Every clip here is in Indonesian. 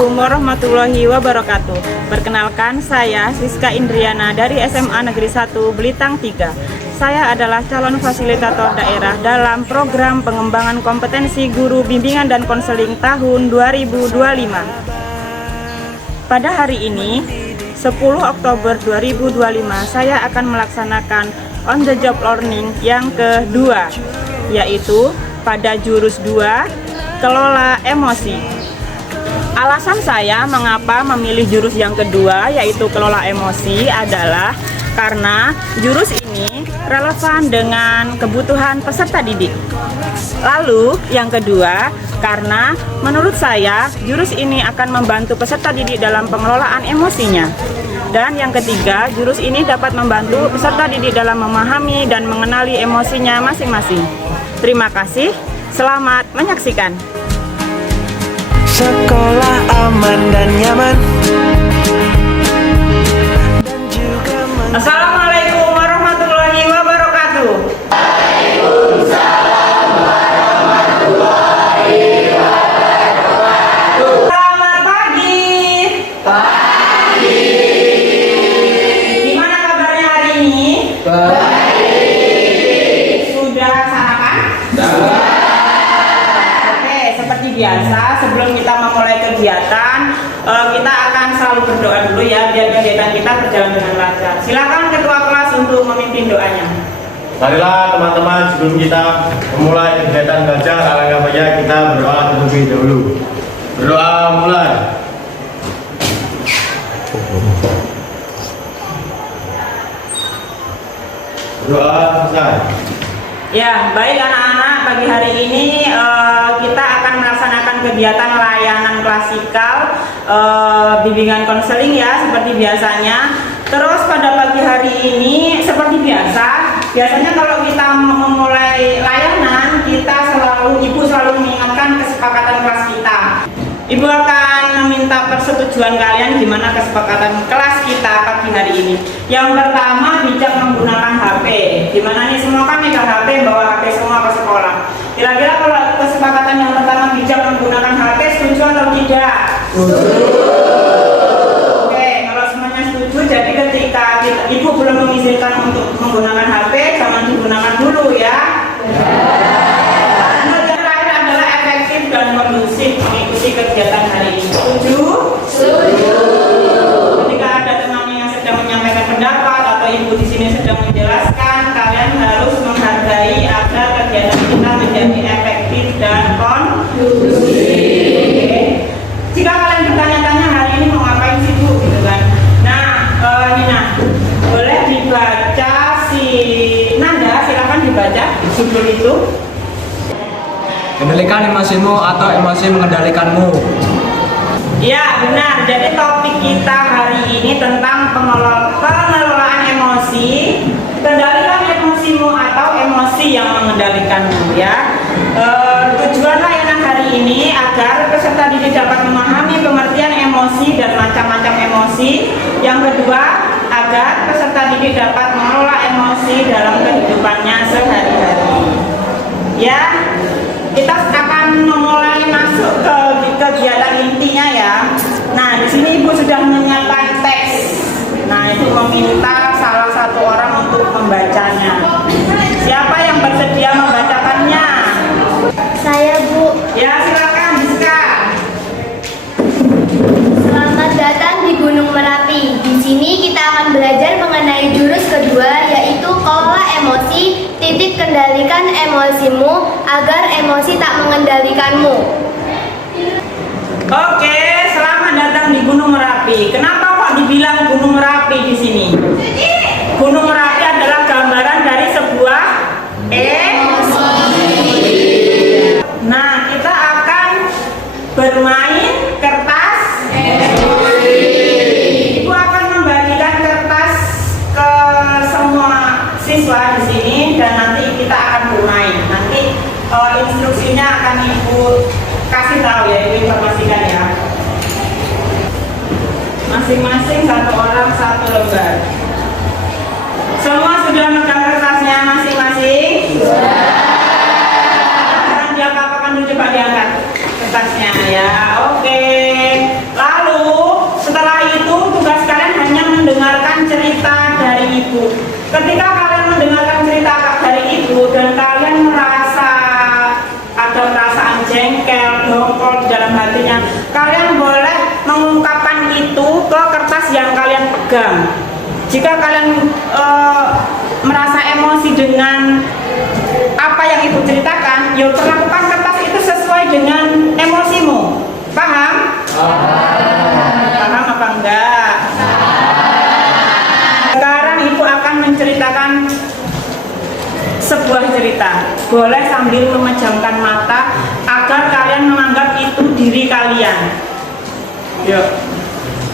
Assalamualaikum warahmatullahi wabarakatuh. Perkenalkan, saya Siska Indriana dari SMA Negeri 1 Belitang 3. Saya adalah calon fasilitator daerah dalam program pengembangan kompetensi guru bimbingan dan konseling tahun 2025. Pada hari ini, 10 Oktober 2025, saya akan melaksanakan on the job learning yang kedua, yaitu pada jurus 2, kelola emosi. Alasan saya mengapa memilih jurus yang kedua, yaitu kelola emosi, adalah karena jurus ini relevan dengan kebutuhan peserta didik. Lalu yang kedua, karena menurut saya jurus ini akan membantu peserta didik dalam pengelolaan emosinya. Dan yang ketiga, jurus ini dapat membantu peserta didik dalam memahami dan mengenali emosinya masing-masing. Terima kasih, selamat menyaksikan. Sekolah aman dan nyaman. Assalamualaikum warahmatullahi wabarakatuh. Waalaikumsalam warahmatullahi wabarakatuh. Selamat pagi. Pagi. Gimana kabarnya hari ini? Baik. Sudah sarapan? Sudah. Oke, seperti biasa sebelum kita memulai kegiatan, kita akan selalu berdoa dulu ya, biar kegiatan kita berjalan dengan lancar. Silakan ketua kelas untuk memimpin doanya. Marilah teman-teman, sebelum kita memulai kegiatan belajar, alangkah baiknya kita berdoa terlebih dahulu. Berdoa mulai. Berdoa selesai. Ya, baik anak-anak, pagi hari ini kita akan melaksanakan kegiatan layanan klasikal bimbingan konseling ya, seperti biasanya. Terus pada pagi hari ini seperti biasanya kalau kita memulai layanan, Ibu selalu mengingatkan kesepakatan kelas kita. Ibu akan meminta persetujuan kalian gimana kesepakatan kelas kita pagi hari ini. Yang pertama, bijak menggunakan HP. Gimana nih, semua kan megang HP, bawa HP semua ke sekolah. Kira-kira kalau kesepakatan yang pertama bijak menggunakan HP, setuju atau tidak? Oke, kalau semuanya setuju, jadi ketika Ibu belum mengizinkan untuk menggunakan HP, jangan digunakan dulu ya. Dan kondusif mengikuti kegiatan hari ini. Setuju? Setuju. Ketika ada temannya yang sedang menyampaikan pendapat atau ibu di sini sedang menjelaskan, kalian harus menghargai agar kegiatan kita menjadi efektif dan kondusif. Oke. Jika kalian bertanya-tanya hari ini mau ngapain sih Bu, gitu kan? Nah, Nina, boleh dibaca si Nanda, silakan dibaca judul itu. Kendalikan emosimu atau emosi mengendalikanmu. Ya benar, jadi topik kita hari ini tentang pengelolaan emosi. Kendalikan emosimu atau emosi yang mengendalikanmu ya. Tujuan layanan hari ini agar peserta didik dapat memahami pengertian emosi dan macam-macam emosi. Yang kedua, agar peserta didik dapat mengelola emosi dalam kehidupannya sehari-hari. Ya. Kita akan memulai masuk ke kegiatan intinya ya. Nah, di sini Ibu sudah menyiapkan teks. Nah, itu meminta salah satu orang untuk membacanya. Siapa yang bersedia membacakannya? Saya, Bu. Ya, silakan, Siska. Selamat datang di Gunung Merapi. Di sini kita akan belajar mengenai jurus kedua, yaitu kelola emosi. Kendalikan emosimu agar emosi tak mengendalikanmu. Oke, selamat datang di Gunung Merapi. Kenapa kok dibilang Gunung Merapi di sini? Gunung Merapi adalah gambaran dari sebuah emosi. Nah, kita akan bermain kertas emosi. Ibu akan membagikan kertas ke semua siswa di sini dan nanti kita akan bermain. Nanti instruksinya akan Ibu kasih tahu ya, Ibu informasikan ya. Masing-masing satu orang satu lembar. Semua sudah megang kertasnya masing-masing? Jangan diapa-apakan dulu, coba diangkat kertasnya ya. Oke. Ketika kalian mendengarkan cerita dari ibu dan kalian merasa ada perasaan jengkel, dongkol di dalam hatinya, kalian boleh mengungkapkan itu ke kertas yang kalian pegang. Jika kalian merasa emosi dengan apa yang ibu ceritakan, ya perlakukan kertas itu sesuai dengan emosimu. Paham? Paham apa enggak? Sekarang ibu akan menceritakan sebuah cerita. Boleh sambil memejamkan mata agar kalian menganggap itu diri kalian. Yuk,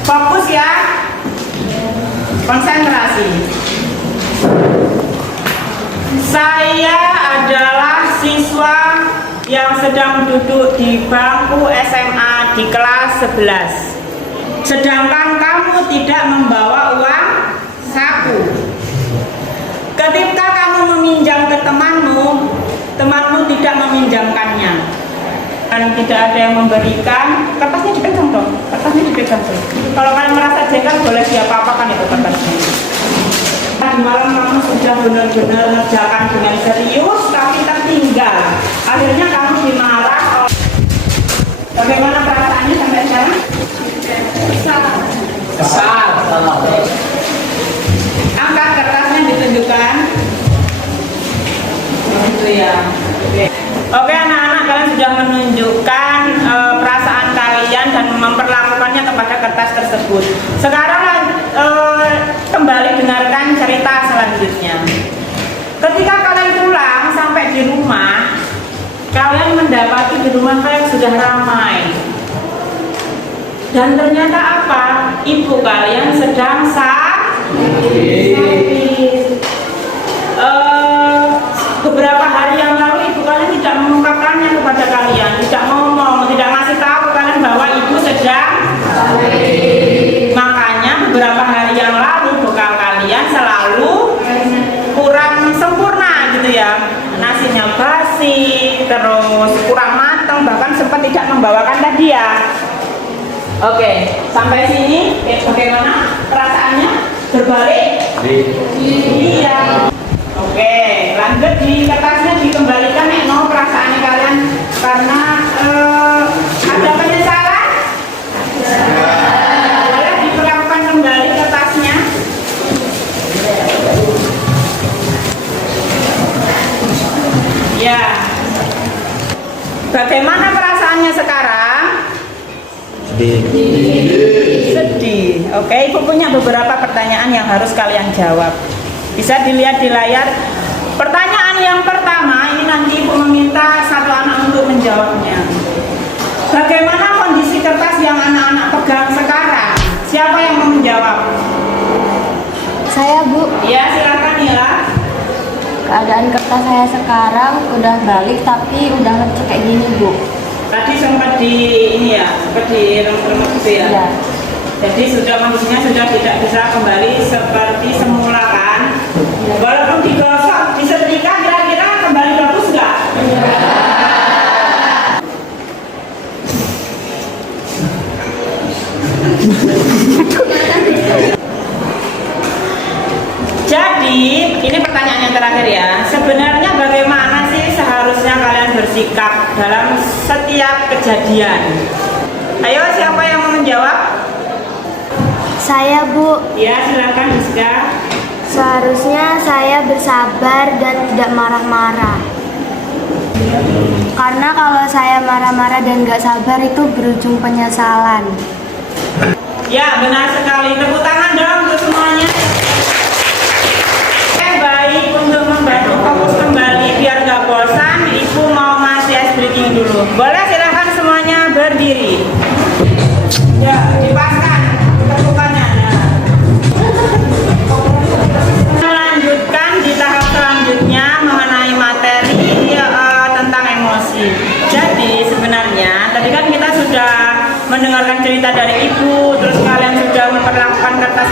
fokus ya, konsentrasi. Saya adalah siswa yang sedang duduk di bangku SMA di kelas 11. Sedangkan kamu tidak membawa uang saku. Ketika kamu meminjam ke temanmu, temanmu tidak meminjamkannya dan tidak ada yang memberikan. Kertasnya dipegang dong, kertasnya dipegang dong. Kalau kalian merasa jengkel, boleh diapa-apakan itu kertasnya. Tadi malam kamu sudah benar-benar mengerjakan dengan serius, tapi tertinggal. Akhirnya kamu dimarah. Bagaimana perasaannya sampai sekarang? Kesal. Angkat kertasnya ditunjukkan. Itu ya. Oke anak-anak, kalian sudah menunjukkan perasaan kalian dan memperlakukannya kepada kertas tersebut. Sekarang kembali dengarkan cerita selanjutnya. Ketika kalian pulang sampai di rumah, kalian mendapati di rumah kalian sudah ramai. Dan ternyata apa? Ibu kalian sedang sakit. Beberapa hari yang lalu ibu kalian tidak mengungkapkannya kepada kalian, tidak ngomong, tidak ngasih tahu kalian bahwa ibu sedang sakit. Makanya beberapa hari yang lalu bekal kalian selalu kurang sempurna gitu ya. Nasinya basi, terus kurang matang, bahkan sempat tidak membawakan tadi ya. Oke, sampai sini bagaimana perasaannya? Berbalik? Iya. Oke, lanjut di kertasnya dikembalikan no perasaannya kalian karena ada penyesalan? Boleh diperlakukan kembali kertasnya. Ya. Bagaimana perasaannya sekarang? Sedih. Oke, ibu punya beberapa pertanyaan yang harus kalian jawab. Bisa dilihat di layar. Pertanyaan yang pertama, ini nanti ibu meminta satu anak untuk menjawabnya. Bagaimana kondisi kertas yang anak-anak pegang sekarang? Siapa yang mau menjawab? Saya, Bu. Ya, silakan ya. Keadaan kertas saya sekarang udah balik tapi udah lecek kayak gini, Bu. Tadi sempat di ini ya, sempat direm-rem gitu ya. Iya. Jadi kondisinya sudah tidak bisa kembali seperti semula kan? Walaupun digosok, disetrika, kira-kira kembali bagus nggak? Jadi, ini pertanyaan yang terakhir ya. Sebenarnya bagaimana sih seharusnya kalian bersikap dalam setiap kejadian? Ayo, siapa yang mau menjawab? Saya, Bu. Ya, silakan Rizka. Seharusnya saya bersabar dan tidak marah-marah. Karena kalau saya marah-marah dan nggak sabar itu berujung penyesalan. Ya, benar sekali. Tepuk tangan dong untuk semuanya. Baik, untuk membantu fokus kembali biar nggak bosan, Ibu mau ngasih ice breaking dulu. Boleh, silahkan semuanya berdiri. Ya, dipaskan tepukannya. Melanjutkan di tahap selanjutnya mengenai materi tentang emosi. Jadi sebenarnya tadi kan kita sudah mendengarkan cerita dari ibu, terus kalian sudah memperlakukan kertas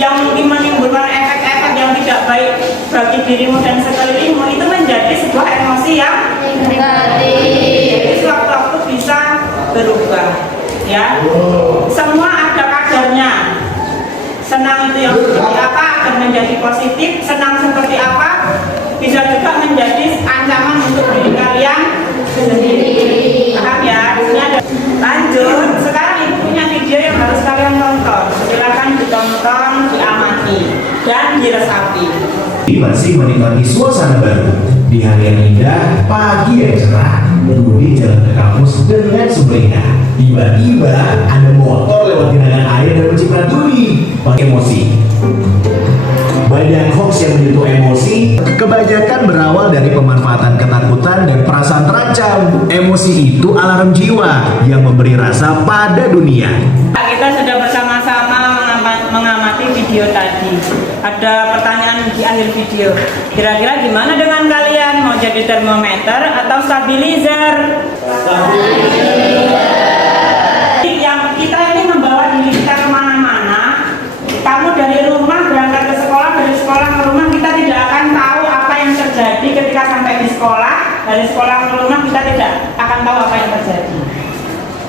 yang mungkin menimbulkan efek-efek yang tidak baik bagi dirimu dan sekelilingmu, itu menjadi sebuah emosi yang negatif. Jadi sewaktu-waktu bisa berubah, ya. Semua ada kadarnya. Senang itu yang seperti apa akan menjadi positif, senang seperti apa bisa juga menjadi ancaman untuk diri kalian sendiri. Paham ya? Lanjut, sekarang ibu punya video yang harus kalian tonton. Silakan ditonton, diamati, dan diresapi. Masih menikmati suasana baru di hari yang indah, pagi yang cerah, Budi jalan ke kampus dengan sumringah. Tiba-tiba ada motor lewat genangan air dan menciprat Budi pakai emosi. Banyak hoax yang menyentuh emosi. Kebanyakan berawal dari pemanfaatan ketakutan dan perasaan terancam. Emosi itu alarm jiwa yang memberi rasa pada dunia. Kita sudah bersama-sama mengamati video tadi. Ada pertanyaan di akhir video. Kira-kira gimana dengan kalian? Mau jadi termometer atau stabilizer? Yang kita ini membawa diri kita kemana-mana. Kamu dari rumah berangkat ke sekolah, dari sekolah ke rumah, kita tidak akan tahu apa yang terjadi ketika sampai di sekolah. Dari sekolah ke rumah kita tidak akan tahu apa yang terjadi.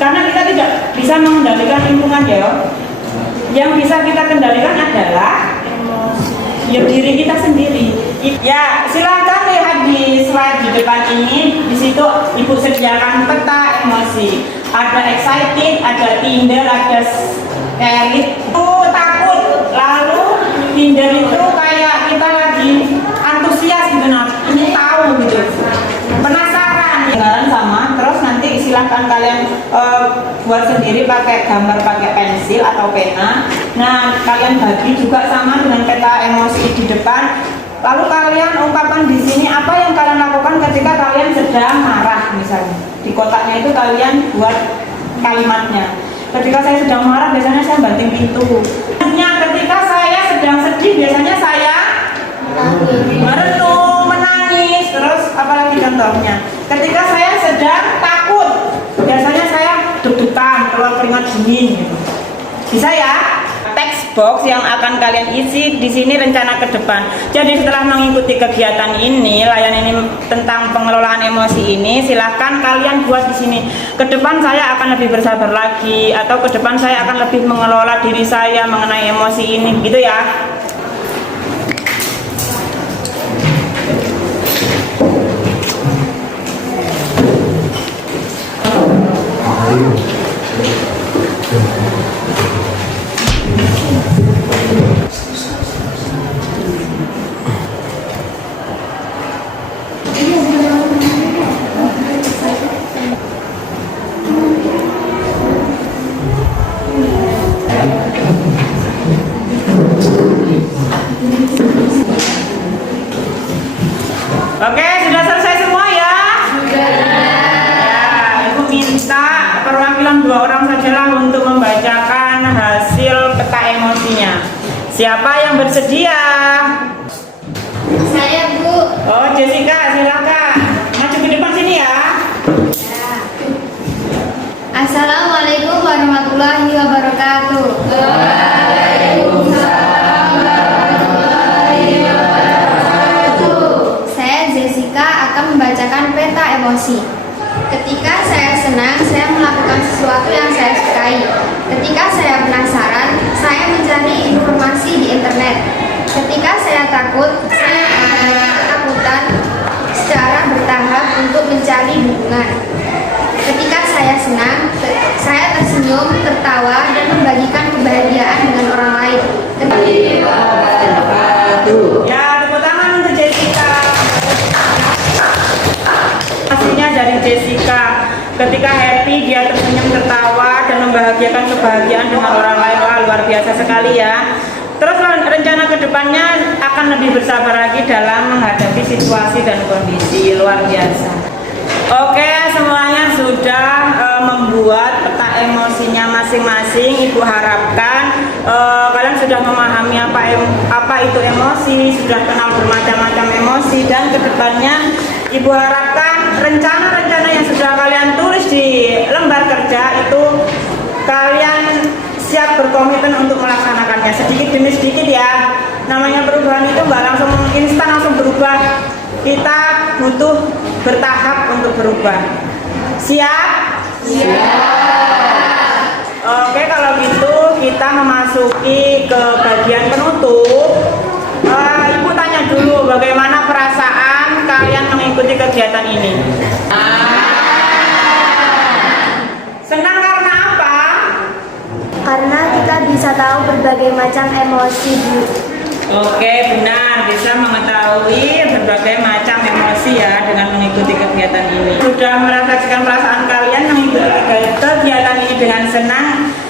Karena kita tidak bisa mengendalikan lingkungan ya. Yang bisa kita kendalikan adalah ya diri kita sendiri. Ya, silakan lihat di slide di depan ini. Di situ ibu sediakan peta emosi. Ada excited, ada Tinder, ada elit. Itu takut. Lalu Tinder itu kayak kita lagi antusias gitu, nah ini tahu gitu. Penasaran ya sama. Terus nanti silahkan kalian buat sendiri pakai gambar, pakai pensil atau pena. Nah, kalian bagi juga sama dengan peta emosi di depan. Lalu kalian ungkapkan di sini apa yang kalian lakukan ketika kalian sedang marah misalnya. Di kotaknya itu kalian buat kalimatnya. Ketika saya sedang marah biasanya saya banting pintu. Ketika saya sedang sedih biasanya saya merenung, menangis. Terus apalagi contohnya? Ketika saya sedang takut biasanya saya deg-degan, keluar keringat dingin gitu. Bisa ya? Text box yang akan kalian isi di sini rencana ke depan. Jadi setelah mengikuti kegiatan ini, layanan ini tentang pengelolaan emosi ini, silahkan kalian buat di sini. Ke depan saya akan lebih bersabar lagi, atau ke depan saya akan lebih mengelola diri saya mengenai emosi ini, gitu ya. Oke, sudah selesai semua ya? Sudah. Ya, ibu minta perwakilan 2 orang sajalah untuk membacakan hasil peta emosinya. Siapa yang bersedia? Saya, Bu. Oh, Jessica, silakan. Maju ke depan sini ya. Assalamualaikum warahmatullahi wabarakatuh. Saya Jessica akan membacakan peta emosi. Ketika saya senang, saya melakukan sesuatu yang saya sukai. Ketika saya penasaran, saya mencari informasi di internet. Ketika saya takut, saya menghadapi ketakutan secara bertahap untuk mencari dukungan. Ketika saya senang, saya tersenyum, tertawa, dan membagikan kebahagiaan dengan orang lain. Ya, tepuk tangan untuk Jessica. Hasilnya dari Jessica. Ketika happy, dia tersenyum, tertawa, dan membahagiakan kebahagiaan dengan orang lain. Wah, luar biasa sekali ya. Terus rencana kedepannya akan lebih bersabar lagi dalam menghadapi situasi dan kondisi. Luar biasa. Oke, semuanya sudah membuat peta emosinya masing-masing. Ibu harapkan kalian sudah memahami apa itu emosi, sudah kenal bermacam-macam emosi, dan kedepannya Ibu harapkan rencana-rencana yang sudah kalian tulis di lembar kerja itu kalian siap berkomitmen untuk melaksanakannya sedikit demi sedikit ya. Namanya perubahan itu nggak langsung instan langsung berubah. Kita butuh bertahap untuk berubah. Siap? Oke, kalau gitu kita memasuki ke bagian penutup. Ibu tanya dulu, bagaimana perasaan kalian mengikuti kegiatan ini? Senang karena apa? Karena kita bisa tahu berbagai macam emosi, Bu. Oke, benar, bisa mengetahui berbagai macam emosi ya dengan mengikuti kegiatan ini. Sudah merasakan perasaan kalian mengikuti kegiatan ini dengan senang.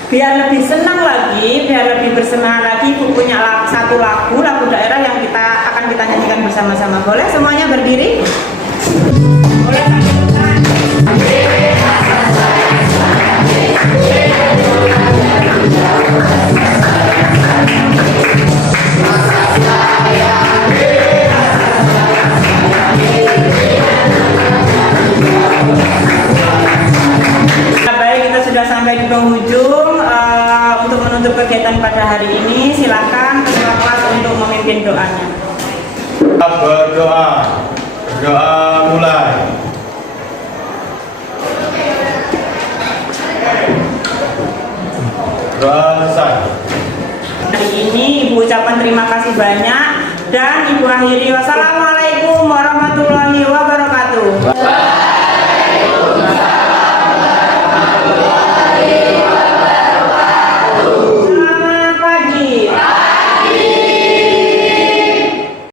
Biar lebih senang lagi, biar lebih bersemangat lagi, Ibu punya satu lagu daerah yang akan kita nyanyikan bersama-sama. Boleh semuanya berdiri? Boleh sambil tangan. Baik, kita sudah sampai di penghujung. Untuk menutup kegiatan pada hari ini, silakan ketua kelas untuk memimpin doanya. Berdoa. Doa mulai. Doa selesai. Hari ini Ibu ucapkan terima kasih banyak dan Ibu akhiri. Wassalamualaikum warahmatullahi wabarakatuh.